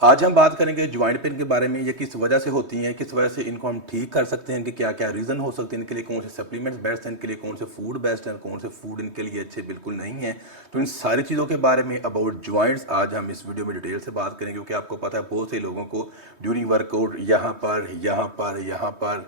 आज हम बात करेंगे ज्वाइंट पेन के बारे में। ये किस वजह से होती हैं, किस वजह से इनको हम ठीक कर सकते हैं, कि क्या क्या रीज़न हो सकते हैं इनके लिए, कौन से सप्लीमेंट्स बेस्ट हैं इनके लिए, कौन से फूड बेस्ट हैं, कौन से फूड इनके लिए अच्छे बिल्कुल नहीं हैं। तो इन सारी चीज़ों के बारे में अबाउट ज्वाइंट्स आज हम इस वीडियो में डिटेल से बात करेंगे, क्योंकि आपको पता है बहुत से लोगों को ड्यूरिंग वर्कआउट यहाँ पर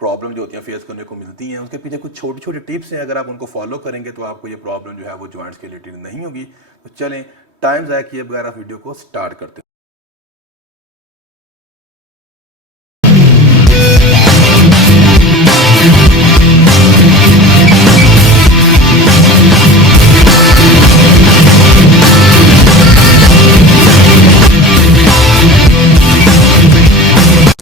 प्रॉब्लम जो होती हैं फेस करने को मिलती हैं। उसके पीछे कुछ छोटी छोटी टिप्स हैं, अगर आप उनको फॉलो करेंगे तो आपको ये प्रॉब्लम जो है वो ज्वाइंट्स के रिलेटेड नहीं होगी। तो चलें टाइम ज़ाया किए बगैर आप वीडियो को स्टार्ट करते हैं।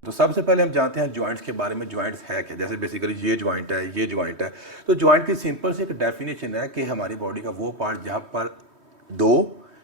तो सबसे पहले हम जानते हैं ज्वाइंट्स के बारे में। ज्वाइंट्स है क्या? जैसे बेसिकली ये ज्वाइंट है, ये ज्वाइंट है। तो ज्वाइंट की सिंपल से एक डेफिनेशन है कि हमारी बॉडी का वो पार्ट जहाँ पर दो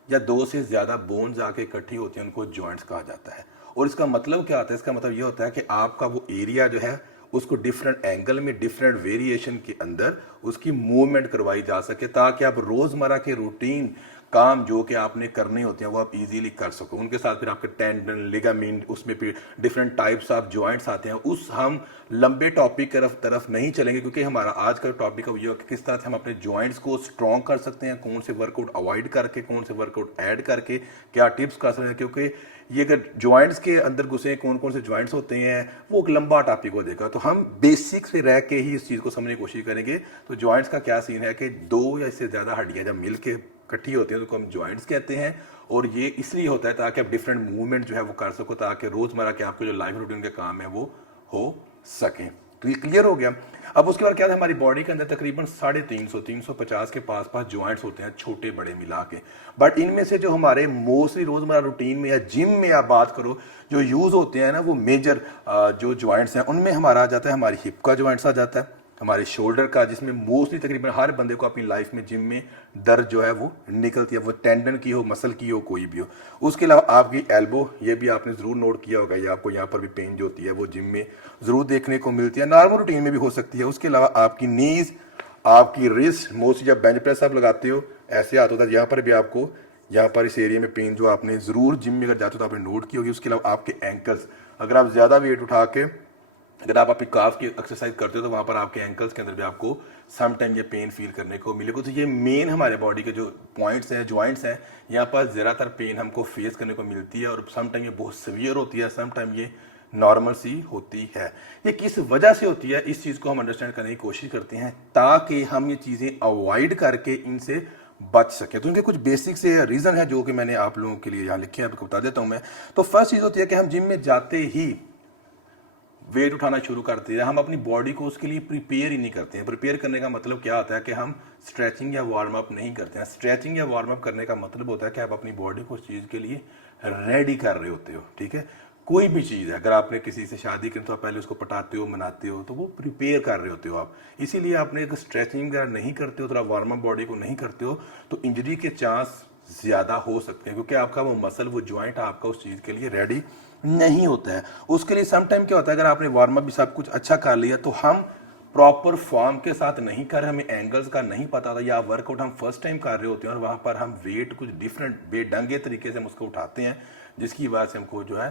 या दो से ज़्यादा बोन्स आके इकट्ठी होती हैं उनको ज्वाइंट्स कहा जाता है। और इसका मतलब क्या होता है? इसका मतलब ये होता है कि आपका वो एरिया जो है उसको डिफरेंट एंगल में, डिफरेंट वेरिएशन के अंदर उसकी मूवमेंट करवाई जा सके, ताकि आप रोज़मर्रा के रूटीन काम जो कि आपने करने होते हैं वो आप इजीली कर सको। उनके साथ फिर आपके टेंडन, लिगामेंट, उसमें फिर डिफरेंट टाइप्स ऑफ जॉइंट्स आते हैं। उस हम लंबे टॉपिक तरफ नहीं चलेंगे, क्योंकि हमारा आज का टॉपिक ये है कि किस तरह से हम अपने जॉइंट्स को स्ट्रॉन्ग कर सकते हैं, कौन से वर्कआउट अवॉइड करके, कौन से वर्कआउट ऐड करके, क्या टिप्स कर सकते हैं। क्योंकि ये अगर जॉइंट्स के अंदर घुसे कौन कौन से जॉइंट्स होते हैं वो एक लंबा टॉपिक हो जाएगा। तो हम बेसिक्स पे रह के ही इस चीज़ को समझने की कोशिश करेंगे। तो जॉइंट्स का क्या सीन है कि दो या इससे ज़्यादा हड्डियाँ जब मिल के इकट्ठी होती हैं तो हम जॉइंट्स कहते हैं। और ये इसलिए होता है ताकि आप डिफरेंट मूवमेंट जो है वो कर सको, ताकि रोज़मर्रा के आपके जो लाइफ रूटीन के काम है वो हो सकें। तो ये क्लियर हो गया। अब उसके बाद क्या है, हमारी बॉडी के अंदर तकरीबन 350 के पास जॉइंट्स होते हैं, छोटे बड़े मिला के। बट इनमें से जो हमारे मोस्टली रोज़मर्रा रूटीन में या जिम में आप बात करो जो यूज़ होते हैं ना, वो मेजर जो जॉइंट्स हैं उनमें हमारा आ जाता है, हमारी हिप का जॉइंट्स आ जाता है, हमारे शोल्डर का, जिसमें मोस्टली तकरीबन हर बंदे को अपनी लाइफ में जिम में दर्द जो है वो निकलती है, वो टेंडन की हो, मसल की हो, कोई भी हो। उसके अलावा आपकी एल्बो, ये भी आपने ज़रूर नोट किया होगा, ये आपको यहाँ पर भी पेन जो होती है वो जिम में ज़रूर देखने को मिलती है, नॉर्मल रूटीन में भी हो सकती है। उसके अलावा आपकी नीज़, आपकी रिस्ट, मोस्टली जब बेंच प्रेस आप लगाते हो ऐसे हाथ होता है, यहाँ पर भी आपको यहाँ पर इस एरिया में पेन जो आपने ज़रूर जिम में अगर जाते हो तो आपने नोट की होगी। उसके अलावा आपके एंकल्स, अगर आप ज़्यादा वेट उठा के अगर आप अपनी काफ की एक्सरसाइज करते हो तो वहाँ पर आपके एंकल्स के अंदर भी आपको सम टाइम ये पेन फील करने को मिलेगा। तो ये मेन हमारे बॉडी के जो पॉइंट्स हैं, जॉइंट्स हैं, यहाँ पर ज़्यादातर पेन हमको फेस करने को मिलती है। और सम टाइम ये बहुत सीवियर होती है, सम टाइम ये नॉर्मल सी होती है। ये किस वजह से होती है, इस चीज़ को हम अंडरस्टैंड करने की कोशिश करते हैं ताकि हम ये चीज़ें अवॉइड करके इनसे बच सके। तो इनके कुछ बेसिक से रीज़न है जो कि मैंने आप लोगों के लिए यहाँ लिखे हैं, आपको बता देता हूँ मैं। तो फर्स्ट चीज़ होती है कि हम जिम में जाते ही वेट उठाना शुरू करते हैं, हम अपनी बॉडी को उसके लिए प्रिपेयर ही नहीं करते हैं। प्रिपेयर करने का मतलब क्या होता है कि हम स्ट्रेचिंग या वार्म अप नहीं करते हैं। स्ट्रेचिंग या वार्म अप करने का मतलब होता है कि आप अपनी बॉडी को उस चीज़ के लिए रेडी कर रहे होते हो। ठीक है, कोई भी चीज़ है, अगर आपने किसी से शादी की तो आप पहले उसको पटाते हो, मनाते हो, तो वो प्रिपेयर कर रहे होते हो आप। इसीलिए आपने अगर स्ट्रेचिंग वगैरह नहीं करते हो, थोड़ा वार्म अप बॉडी को नहीं करते हो, तो इंजरी के चांस ज़्यादा हो सकते हैं, क्योंकि आपका वो मसल, वो जॉइंट आपका उस चीज़ के लिए रेडी नहीं होता है। उसके लिए सम टाइम क्या होता है, अगर आपने वार्म अप भी सब कुछ अच्छा कर लिया तो हम प्रॉपर फॉर्म के साथ नहीं कर रहे, हमें एंगल्स का नहीं पता था, या वर्कआउट हम फर्स्ट टाइम कर रहे होते हैं और वहाँ पर हम वेट कुछ डिफरेंट बेढंगे तरीके से हम उसको उठाते हैं, जिसकी वजह से हमको जो है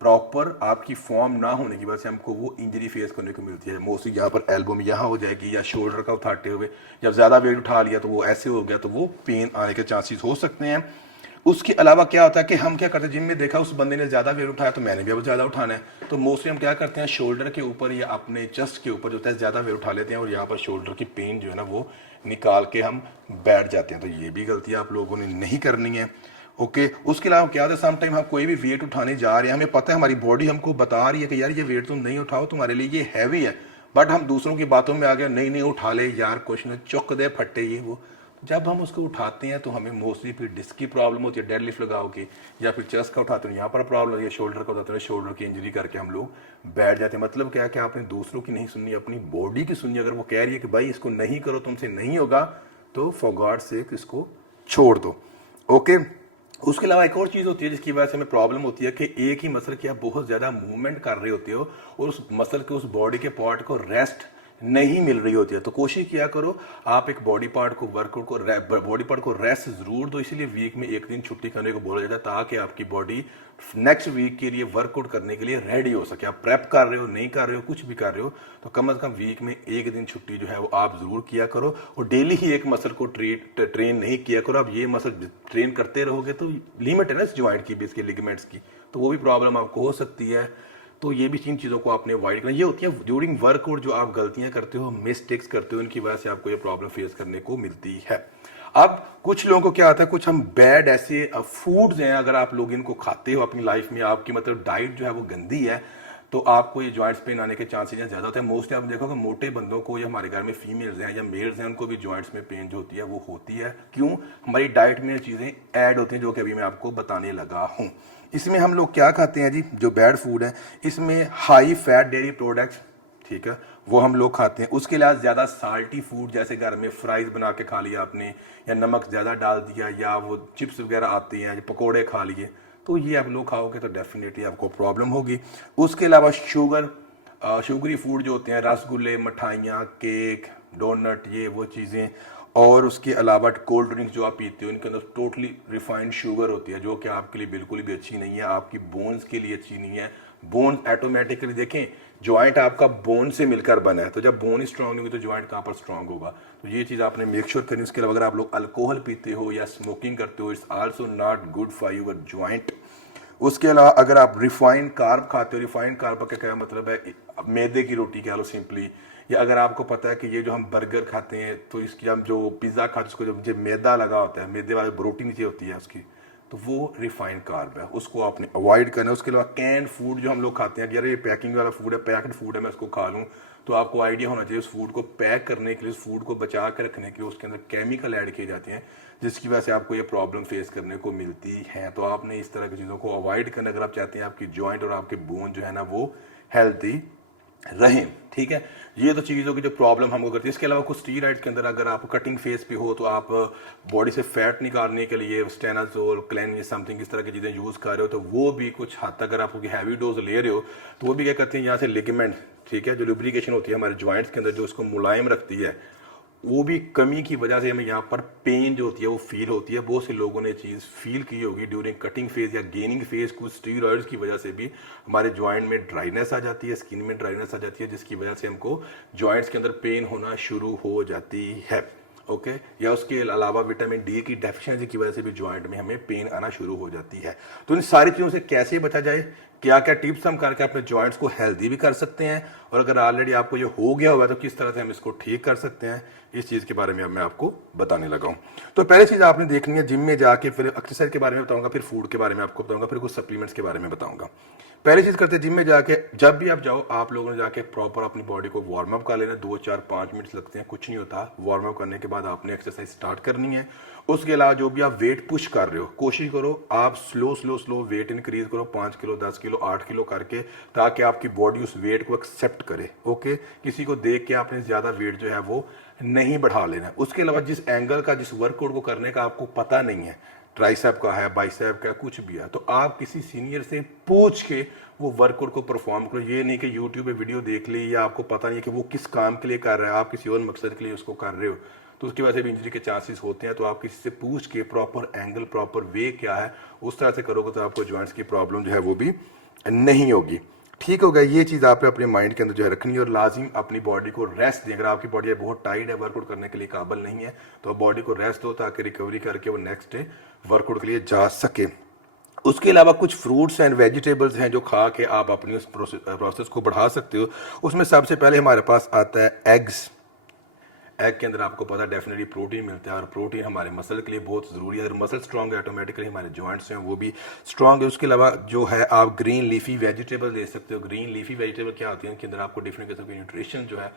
प्रॉपर आपकी फॉर्म ना होने की वजह से हमको वो इंजरी फेस करने को मिलती है। मोस्टली यहाँ पर एल्बो में यहाँ हो जाएगी, या शोल्डर का उठाते हुए जब ज़्यादा वेट उठा लिया तो वो ऐसे हो गया, तो वो पेन आने के चांसेस हो सकते हैं। उसके अलावा क्या होता है कि हम क्या करते हैं, जिम में देखा उस बंदे ने ज़्यादा वेट उठाया तो मैंने भी अब ज़्यादा उठाना है, तो मोस्टली हम क्या करते हैं शोल्डर के ऊपर या अपने चेस्ट के ऊपर जो होता है ज़्यादा वेट उठा लेते हैं, और यहाँ पर शोल्डर की पेन जो है ना वो निकाल के हम बैठ जाते हैं। तो ये भी गलती आप लोगों ने नहीं करनी है। ओके, उसके अलावा क्या होता है, सम टाइम हम कोई भी वेट उठाने जा रहे हैं, हमें पता है हमारी बॉडी हमको बता रही है कि यार ये वेट तुम नहीं उठाओ, तुम्हारे लिए ये हैवी है, बट हम दूसरों की बातों में आ गया, नहीं नहीं उठा ले यार, कुछ नहीं, चुक दे फट्टे ये वो। जब हम उसको उठाते हैं तो हमें मोस्टली फिर डिस्क की प्रॉब्लम होती है, डेड लिफ्ट लगाओ के, या फिर चेस्ट का उठाते हैं यहाँ पर प्रॉब्लम होती है, शोल्डर का उठाते हैं, शोल्डर की इंजरी करके हम लोग बैठ जाते हैं। मतलब क्या है कि आपने दूसरों की नहीं सुननी, अपनी बॉडी की सुननी। अगर वो कह रही है कि भाई इसको नहीं करो, तुमसे नहीं होगा, तो फॉर गॉड सेक इसको छोड़ दो। ओके, उसके अलावा एक और चीज़ होती है जिसकी वजह से हमें प्रॉब्लम होती है कि एक ही मसल की आप बहुत ज़्यादा मूवमेंट कर रहे होते हो और उस मसल के, उस बॉडी के पार्ट को रेस्ट नहीं मिल रही होती है। तो कोशिश किया करो आप एक बॉडी पार्ट को वर्कआउट को बॉडी पार्ट को रेस्ट जरूर दो, इसीलिए वीक में एक दिन छुट्टी करने को बोला जाता है ताकि आपकी बॉडी नेक्स्ट वीक के लिए वर्कआउट करने के लिए रेडी हो सके। आप प्रेप कर रहे हो नहीं कर रहे हो कुछ भी कर रहे हो तो कम से कम वीक में एक दिन छुट्टी जो है वो आप जरूर किया करो। और डेली ही एक मसल को ट्रेन नहीं किया करो। आप ये मसल ट्रेन करते रहोगे तो लिमिट है ना इस ज्वाइंट की भी, इसके लिगामेंट्स की, तो वो भी प्रॉब्लम आपको हो सकती है। तो ये भी तीन चीज़ों को आपने अवॉइड करना। ये होती है ड्यूरिंग वर्कआउट जो आप गलतियां करते हो, मिस्टेक्स करते हो, इनकी वजह से आपको ये प्रॉब्लम फेस करने को मिलती है। अब कुछ लोगों को क्या आता है, कुछ हम बैड ऐसे फूड्स हैं, अगर आप लोग इनको खाते हो अपनी लाइफ में, आपकी मतलब डाइट जो है वो गंदी है, तो आपको ये जॉइंट्स पेन आने के चांसेस ज़्यादा होते हैं। मोस्टली आप देखोगे मोटे बंदों को, या हमारे घर में फीमेल्स हैं या मेल्स हैं, उनको भी जॉइंट्स में पेन जो होती है वो होती है। क्यों? हमारी डाइट में चीज़ें ऐड होती हैं जो कि अभी मैं आपको बताने लगा हूँ। इसमें हम लोग क्या खाते हैं जी, जो बैड फूड है, इसमें हाई फैट डेयरी प्रोडक्ट्स, ठीक है, वो हम लोग खाते हैं। उसके अलावा ज़्यादा साल्टी फूड, जैसे घर में फ्राइज बना के खा लिया आपने, या नमक ज़्यादा डाल दिया, या वो चिप्स वगैरह आती हैं, पकोड़े खा लिए, तो ये आप लोग खाओगे तो डेफिनेटली आपको प्रॉब्लम होगी। उसके अलावा शुगरी फूड जो होते हैं, रसगुल्ले, मिठाइयाँ, केक, डोनट, ये वो चीज़ें, और उसके अलावा कोल्ड ड्रिंक्स जो आप पीते हो, इनके अंदर टोटली रिफाइंड शुगर होती है जो कि आपके लिए बिल्कुल भी अच्छी नहीं है, आपकी बोन्स के लिए अच्छी नहीं है। बोन ऑटोमेटिकली देखें, ज्वाइंट आपका बोन से मिलकर बना है, तो जब बोन ही स्ट्रांग नहीं होगी तो ज्वाइंट कहाँ पर स्ट्रांग होगा। तो ये चीज़ आपने मेक श्योर करनी। उसके अलावा अगर आप लोग अल्कोहल पीते हो या स्मोकिंग करते हो, it's also not good for your joint. उसके अलावा अगर आप रिफाइंड कार्ब खाते हो, रिफाइंड कार्ब का क्या मतलब है, मैदे की रोटी कह लो सिंपली, या अगर आपको पता है कि ये जो हम बर्गर खाते हैं तो इसकी हम जो पिज़्ज़ा खाते हैं उसको जो मैदा लगा होता है, मैदे वाली रोटी नीचे होती है उसकी, तो वो रिफाइंड कार्ब है, उसको आपने अवॉइड करना है। उसके अलावा कैंड फूड जो हम लोग खाते हैं, यार ये पैकिंग वाला फूड है, पैक्ड फूड है, मैं इसको खा लूँ, तो आपको आइडिया होना चाहिए उस फूड को पैक करने के लिए, उस फूड को बचा कर रखने के लिए उसके अंदर केमिकल ऐड किए जाते हैं जिसकी वजह से आपको ये प्रॉब्लम फेस करने को मिलती है। तो आपने इस तरह की चीज़ों को अवॉइड करना अगर आप चाहते हैं आपकी जॉइंट और आपके बोन जो है ना वो हेल्थी रहें, ठीक है। ये तो चीज़ों की जो प्रॉब्लम हमको करती है। इसके अलावा कुछ स्टीरॉइड्स के अंदर अगर आप कटिंग फेस पे हो तो आप बॉडी से फैट निकालने के लिए स्टेनाजोल, क्लेन, समथिंग इस तरह की चीज़ें यूज़ कर रहे हो, तो वो भी कुछ हद तक अगर आप हैवी डोज ले रहे हो तो वो भी क्या करते हैं, यहाँ से लिगामेंट, ठीक है, जो लुब्रिकेशन होती है हमारे जॉइंट्स के अंदर जो उसको मुलायम रखती है, वो भी कमी की वजह से हमें यहाँ पर पेन जो होती है वो फील होती है। बहुत से लोगों ने चीज़ फील की होगी ड्यूरिंग कटिंग फेज या गेनिंग फेज, कुछ स्टीरॉइड्स की वजह से भी हमारे जॉइंट में ड्राइनेस आ जाती है, स्किन में ड्राइनेस आ जाती है, जिसकी वजह से हमको जॉइंट्स के अंदर पेन होना शुरू हो जाती है। ओके, या उसके अलावा विटामिन डी की डेफिशिएंसी की वजह से भी जॉइंट में हमें पेन आना शुरू हो जाती है। तो इन सारी चीज़ों से कैसे बचा जाए, क्या क्या टिप्स हम करके अपने जॉइंट्स को हेल्दी भी कर सकते हैं, और अगर ऑलरेडी आपको ये हो गया हुआ है तो किस तरह से हम इसको ठीक कर सकते हैं, इस चीज़ के बारे में अब मैं आपको बताने लगा हूँ। तो पहले चीज़ आपने देखनी है जिम में जाके, फिर एक्सरसाइज के बारे में बताऊंगा, फिर फूड के बारे में आपको बताऊंगा, फिर कुछ सप्लीमेंट्स के बारे में बताऊंगा। पहली चीज़ करते हैं जिम में जाके, जब भी आप जाओ आप लोगों ने जाके प्रॉपर अपनी बॉडी को वार्म अप कर लेना। 2, 4, 5 मिनट लगते हैं, कुछ नहीं होता। वार्म अप करने के बाद आपने एक्सरसाइज स्टार्ट करनी है। उसके अलावा जो भी आप वेट पुश कर रहे हो, कोशिश करो आप स्लो वेट इंक्रीज करो, 5 किलो, 10 किलो, 8 किलो करके, ताकि आपकी बॉडी उस वेट को एक्सेप्ट करे। ओके, किसी को देख के आपने ज़्यादा वेट जो है वो नहीं बढ़ा लेना। उसके अलावा जिस एंगल का, जिस वर्कआउट को करने का आपको पता नहीं है, ट्राइसेप का है, बाइसेप का, कुछ भी है, तो आप किसी सीनियर से पूछ के वो वर्कआउट को परफॉर्म करो। ये नहीं कि यूट्यूब पे वीडियो देख ली, या आपको पता नहीं है कि वो किस काम के लिए कर रहा है, आप किसी और मकसद के लिए उसको कर रहे हो, तो उसकी वजह से भी इंजरी के चांसेस होते हैं। तो आप किसी से पूछ के प्रॉपर एंगल, प्रॉपर वे क्या है, उस तरह से करोगे तो आपको जॉइंट्स की प्रॉब्लम जो है वो भी नहीं होगी। ठीक हो गया, ये चीज़ आपने अपने माइंड के अंदर जो है रखनी है। और लाजिम अपनी बॉडी को रेस्ट दें। अगर आपकी बॉडी बहुत टाइट है, वर्कआउट करने के लिए काबिल नहीं है, तो बॉडी को रेस्ट दो ताकि रिकवरी करके वो नेक्स्ट डे वर्कआउट के लिए जा सके। उसके अलावा कुछ फ्रूट्स एंड वेजिटेबल्स हैं जो खा के आप अपनी उस प्रोसेस को बढ़ा सकते हो। उसमें सबसे पहले हमारे पास आता है एग्स। एग के अंदर आपको पता है डेफिनेटली प्रोटीन मिलता है, और प्रोटीन हमारे मसल के लिए बहुत ज़रूरी है। अगर मसल स्ट्रांग है ऑटोमेटिकली हमारे जॉइंट्स हैं वो भी स्ट्रांग है। उसके अलावा जो है आप ग्रीन लीफी वेजिटेबल ले सकते हो। ग्रीन लीफी वेजिटेबल क्या होती है, उनके अंदर आपको डिफरेंट किस्म की न्यूट्रिशन जो है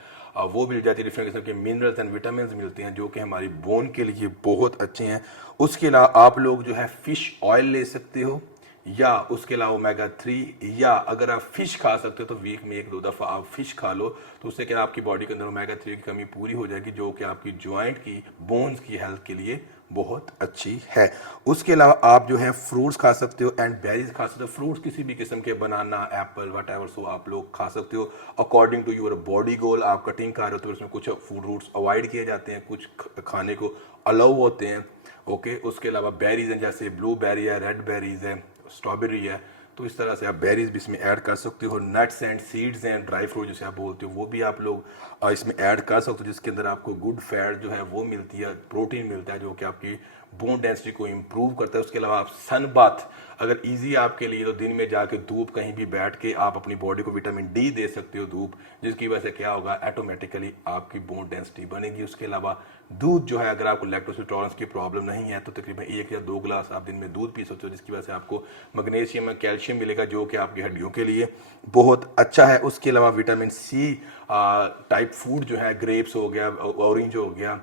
वो मिल जाती है, डिफरेंट किस्म के मिनरल्स एंड विटामिन मिलते हैं जो कि हमारी बोन के लिए बहुत अच्छे हैं। उसके अलावा आप लोग जो है फिश ऑयल ले सकते हो, या उसके अलावा ओमेगा 3, या अगर आप फिश खा सकते हो तो वीक में 1-2 दफ़ा आप फिश खा लो, तो उससे क्या आपकी बॉडी के अंदर ओमेगा 3 की कमी पूरी हो जाएगी, जो कि आपकी जॉइंट की, बोन्स की हेल्थ के लिए बहुत अच्छी है। उसके अलावा आप जो है फ्रूट्स खा सकते हो एंड बेरीज खा सकते हो। फ्रूट्स किसी भी किस्म के, बनाना, एप्पल, वट एवर, सो आप लोग खा सकते हो अकॉर्डिंग टू यूर बॉडी गोल। आप कटिंग खा रहे हो तो उसमें कुछ फ्रूट्स अवॉइड किए जाते हैं, कुछ खाने को अलाउ होते हैं। ओके, उसके अलावा बेरीज हैं, जैसे ब्लू बेरी है, रेड बेरीज है, स्ट्रॉबेरी है, तो इस तरह से आप बेरीज भी इसमें ऐड कर सकते हो। Nuts and seeds and dry fruit जिसे आप बोलते हो वो भी आप लोग इसमें ऐड कर सकते हो, जिसके अंदर आपको गुड फैट जो है वो मिलती है, प्रोटीन मिलता है जो कि आपकी बोन डेंसिटी को इम्प्रूव करता है। उसके अलावा आप सन बाथ अगर इजी आपके लिए, तो दिन में जाके धूप कहीं भी बैठ के आप अपनी बॉडी को विटामिन डी दे सकते हो धूप, जिसकी वजह से क्या होगा, ऑटोमेटिकली आपकी बोन डेंसिटी बनेगी। उसके अलावा दूध जो है, अगर आपको लैक्टोज इंटॉलरेंस की प्रॉब्लम नहीं है तो तकरीबन 1 या 2 गिलास आप दिन में दूध पी सकते हो, जिसकी वजह से आपको मैग्नीशियम और कैल्शियम मिलेगा जो कि आपकी हड्डियों के लिए बहुत अच्छा है। उसके अलावा विटामिन सी टाइप फूड जो है, ग्रेप्स हो गया, ऑरेंज हो गया,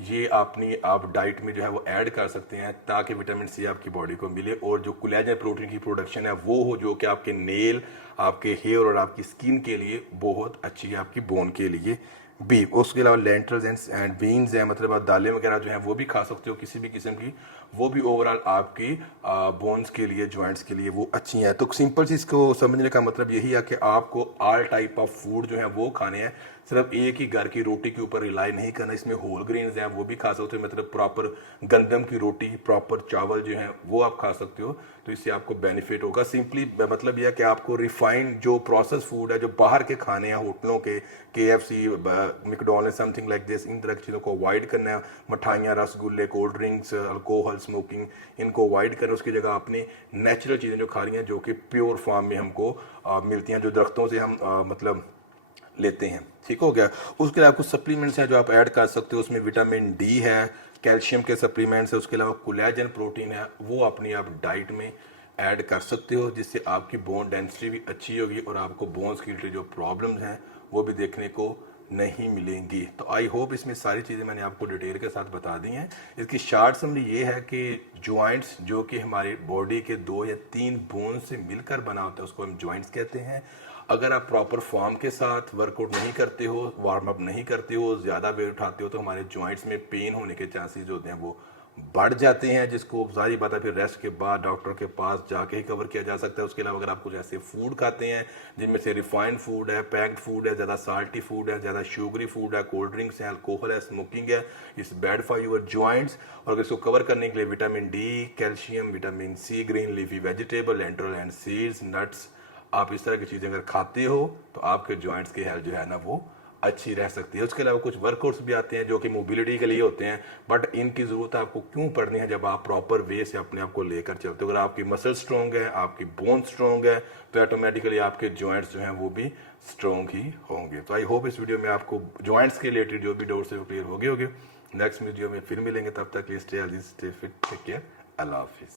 ये अपनी आप डाइट में जो है वो ऐड कर सकते हैं ताकि विटामिन सी आपकी बॉडी को मिले और जो कोलेजन प्रोटीन की प्रोडक्शन है वो हो, जो कि आपके नेल, आपके हेयर और आपकी स्किन के लिए बहुत अच्छी है, आपकी बोन के लिए भी। उसके अलावा लेंटल्स एंड बीन्स हैं, मतलब आप दालें वगैरह जो हैं वो भी खा सकते हो किसी भी किस्म की, वो भी ओवरऑल आपकी बोन्स के लिए, जॉइंट्स के लिए वो अच्छी हैं। तो सिंपल सी इसको समझने का मतलब यही है कि आपको ऑल टाइप ऑफ फूड जो है वो खाने हैं, सिर्फ एक ही घर की रोटी के ऊपर रिलाई नहीं करना। इसमें होल ग्रेन्स हैं वो भी खा सकते हो, मतलब प्रॉपर गंदम की रोटी, प्रॉपर चावल जो है वो आप खा सकते हो, तो इससे आपको बेनिफिट होगा। सिंपली मतलब यह है कि आपको रिफाइंड जो प्रोसेस फूड है, जो बाहर के खाने हैं होटलों के, KFC, McDonald's, something like this, इन तरह की चीज़ों को अवॉइड करना है। मिठाइयाँ, रसगुल्ले, कोल्ड ड्रिंक्स, अल्कोहल, स्मोकिंग, इनको अवॉइड करें। उसकी जगह अपनी नेचुरल चीज़ें जो खा रही हैं, जो कि प्योर फॉर्म में हमको मिलती हैं, जो दरख्तों से हम मतलब लेते हैं। ठीक हो गया। उसके अलावा कुछ सप्लीमेंट्स हैं जो आप ऐड कर सकते हो, उसमें विटामिन डी है, कैल्शियम के सप्लीमेंट्स है, उसके अलावा कोलेजन प्रोटीन है, वो अपनी आप डाइट में ऐड कर सकते हो, जिससे आपकी बोन डेंसिटी भी अच्छी होगी और आपको बोन्स की रिलेटेड जो प्रॉब्लम्स हैं वो भी देखने को नहीं मिलेंगी। तो आई होप इसमें सारी चीज़ें मैंने आपको डिटेल के साथ बता दी हैं। इसकी शार्ट समरी ये है कि जॉइंट्स जो कि हमारी बॉडी के 2 या 3 बोन से मिलकर बना होता है उसको हम जॉइंट्स कहते हैं। अगर आप प्रॉपर फॉर्म के साथ वर्कआउट नहीं करते हो, वार्म अप नहीं करते हो, ज़्यादा वेट उठाते हो, तो हमारे जॉइंट्स में पेन होने के चांसेस होते हैं वो बढ़ जाते हैं, जिसको जारी बात है फिर रेस्ट के बाद डॉक्टर के पास जाके ही कवर किया जा सकता है। उसके अलावा अगर आप कुछ ऐसे फूड खाते हैं जिनमें से रिफाइंड फूड है, पैक्ड फूड है, ज़्यादा साल्टी फूड है, ज़्यादा शुगरी फूड है, कोल्ड ड्रिंक्स है, अल्कोहल है, स्मोकिंग है, it's bad for your joints. और अगर इसको कवर करने के लिए vitamin D, calcium, vitamin C, green leafy vegetable, lentil and seeds, nuts, आप इस तरह की चीज़ें अगर खाते हो तो आपके जॉइंट्स की हेल्थ जो है ना वो अच्छी रह सकती है। उसके अलावा कुछ वर्कआउट्स भी आते हैं जो कि मोबिलिटी के लिए होते हैं, बट इनकी ज़रूरत आपको क्यों पड़नी है जब आप प्रॉपर वे से अपने आप को लेकर चलते हो। अगर आपकी मसल स्ट्रॉन्ग है, आपकी बोन स्ट्रॉन्ग है, तो ऑटोमेटिकली आपके जॉइंट्स जो हैं वो भी स्ट्रॉन्ग ही होंगे। तो आई होप इस वीडियो में आपको जॉइंट्स के रिलेटेड जो भी डाउट्स है वो क्लियर हो गए होंगे। नेक्स्ट वीडियो में फिर मिलेंगे, तब तक stay healthy, stay fit, take care, Allah हाफिज़।